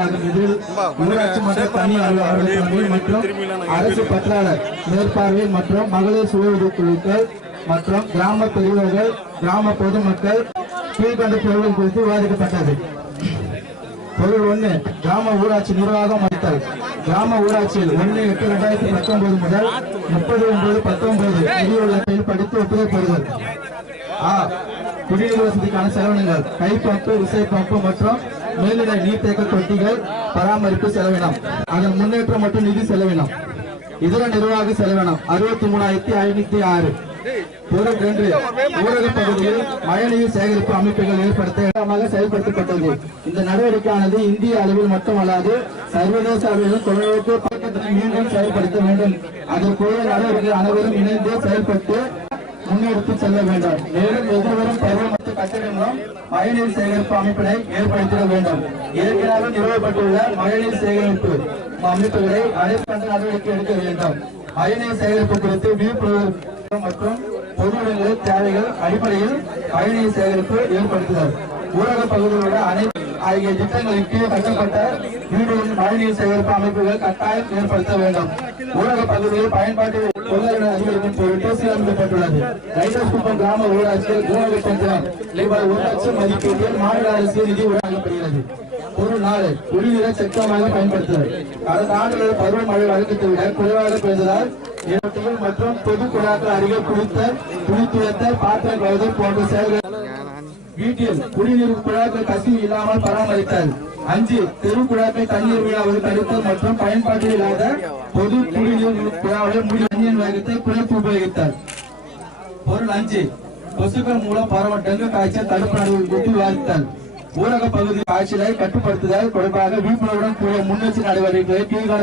இதில் ஊராட்சி மன்ற தனி அலுவலர்கள் பணி மற்றும் அரசு பற்றாளர் மேற்பார்வை மற்றும் மகளிர் சுய உதவிக்குழுக்கள் மற்றும் கிராம பெரியவர்கள் கிராம பொதுமக்கள் கீழ்கண்ட பொருள் குறித்து விவாதிக்கப்பட்டது. பொருள் ஒண்ணு கிராம ஊராட்சி நிர்வாகம் அமைத்தல். கிராம ஊராட்சியில் ஒண்ணு எட்டு இரண்டாயிரத்தி பத்தொன்பது முதல் முப்பது ஒன்பது பத்தொன்பது நிதியுள்ள படித்து ஒப்புதல் பெறுதல். குடிநீர் வசதிக்கான செலவினங்கள். கை பம்பு விசை பம்பு மற்றும் மேல்நிலை நீர்த்தேக்க தொட்டிகள் பராமரிப்பு செலவினம். அதன் முன்னேற்றம் மற்றும் நிதி செலவினம். இதர நிர்வாக செலவினம் அறுபத்தி மூணாயிரத்தி ஐநூத்தி ஆறு. ஊரக பகுதியில் மழைநீர் சேகரிப்பு அமைப்புகள் ஏற்படுத்த செயல்படுத்தப்பட்டது. இந்த நடவடிக்கையானது இந்திய அளவில் மட்டுமல்லாது சர்வதேச அளவிலும் தொழில்நுட்ப மீண்டும் செயல்படுத்த வேண்டும். அதற்குரிய நடவடிக்கை அனைவரும் இணைந்து செயல்பட்டு முன்னெடுத்து செல்ல வேண்டும். மேலும் எதிர்வரும் பருவமத்து கட்டிடங்களும் மழைநீர் சேகரிப்பு அமைப்பினை ஏற்படுத்திட வேண்டும். ஏற்கனவே நிறுவப்பட்டுள்ள மழைநீர் சேகரிப்பு அமைப்புகளை அனைத்து நடவடிக்கை எடுக்க வேண்டும். மழைநீர் சேகரிப்பு குறித்து விழிப்புணர்வு மற்றும் பொதுநிலை தேவைகள் அடிப்படையில் மழைநீர் சேகரிப்பு ஏற்படுத்துதல். ஊரக பகுதியில் அனைத்து ஆகிய திட்டங்களின் கீழ் கட்டப்பட்ட வீடுகளின் மழைநீர் சேகரிப்பு அமைப்புகள் கட்டாயம் ஏற்படுத்த வேண்டும். ஊரக பகுதியில் பயன்பாட்டு அதிகரிக்கும் பொருட்டு சீரமைக்கப்பட்டுள்ளது கிராம ஊராட்சியில் ஊரக பஞ்சாயம் ரூபாய் ஒரு லட்சம் மதிப்பீட்டில் மாநில அரசு நிதி வழங்கப்படுகிறது ஒரு நாள் குடிநீரை செக்கமாக பயன்படுத்துவது கடந்த ஆண்டுகளில் பருவமழை வழக்கத்தை விட குறைவாக பெய்ததால் இடத்தில் மற்றும் பொது குழாக்கள் அருகே குளித்தல் குளித்துவத்தல் பாத்திரம் கழுதல் போன்ற செயல்கள் வீட்டில் குடிநீர் குழாக்கள் கசிவு இல்லாமல் பராமரித்தல். அஞ்சு தெரு குழாக்கள் தண்ணீர் விழாவது தடுத்தல் மற்றும் பயன்பாட்டில் இல்லாத பொது குடிநீர் குழாவை முடி தண்ணீர் வேகத்தை குறைப்பு உபயோகித்தார் பொருள் அஞ்சு. கொசுக்கள் மூலம் பரவ டெங்கு காய்ச்சல் தடுப்பு நடவடிக்கை குறித்து விவாதித்தல். ஊரக பகுதி காய்ச்சலை கட்டுப்படுத்துதல் தொடர்பாக விழிப்புணர்வுடன் கூடிய முன்னெச்சரிக்கை நடவடிக்கைகளை கீழ்காண